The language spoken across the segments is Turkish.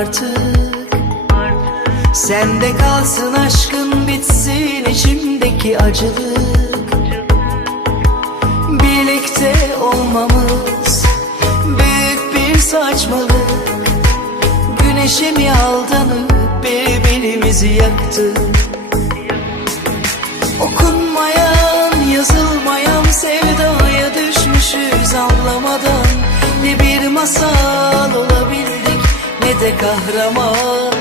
artık. Sende kalsın aşkın bitsin içimdeki acılık. Birlikte olmamız büyük bir saçmalık. Güneşe mi aldanıp birbirimizi yaktık Okunmayan, yazılmayan sevdaya düşmüşüz anlamadan. Ne bir masal de kahraman.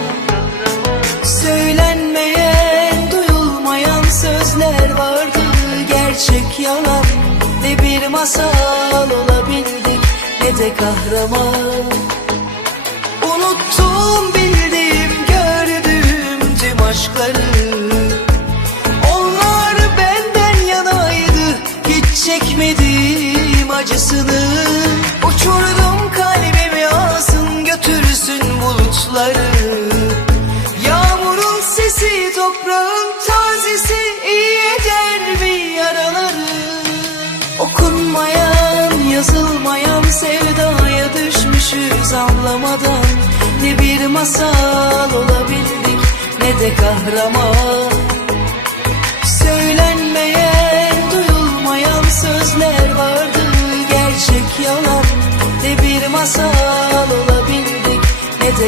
Söylenmeyen, duyulmayan sözler vardı Gerçek yalan. Ne bir masal olabildik ne de kahraman. Unuttum bildiğim gördüğüm tüm aşkları. Onlar benden yanaydı Hiç çekmedim acısını. Uçurdum bulutları Yağmurun sesi toprağın tazesi iyi eder mi yaraları? Okunmayan yazılmayan sevdaya düşmüşüz anlamadan. Ne bir masal olabildik ne de kahraman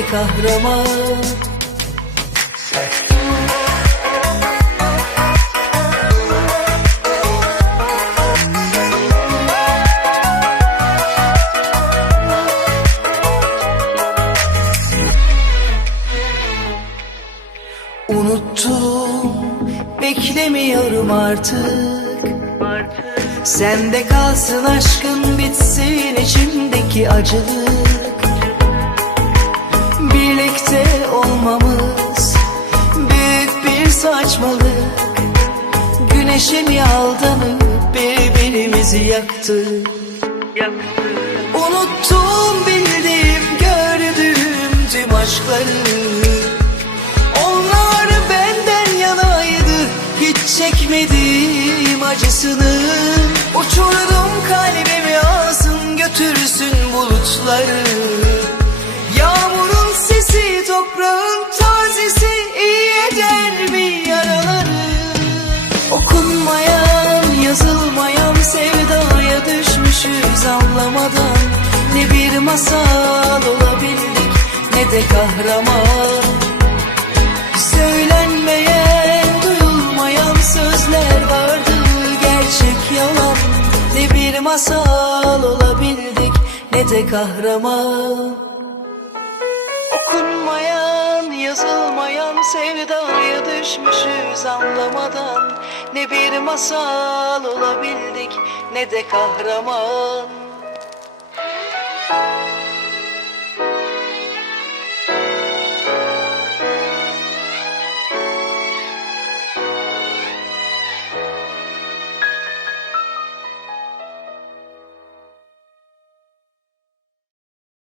kahraman. Unuttum, beklemiyorum artık. Sende kalsın aşkın bitsin içimdeki acılık olmamız. Büyük bir saçmalık. Güneşe mi birbirimizi yaktık? Unuttum bildiğim gördüğüm tüm aşkları. Onlar benden yanaydı Hiç çekmedim acısını. Uçurdum kalbimi alsın götürsün bulutları anlamadan Ne bir masal olabildik ne de kahraman. Söylenmeyen, duyulmayan sözler vardı Gerçek yalan. Ne bir masal olabildik ne de kahraman. Okunmayan, yazılmayan sevdaya düşmüşüz anlamadan. Ne bir masal olabildik ne de kahraman thank you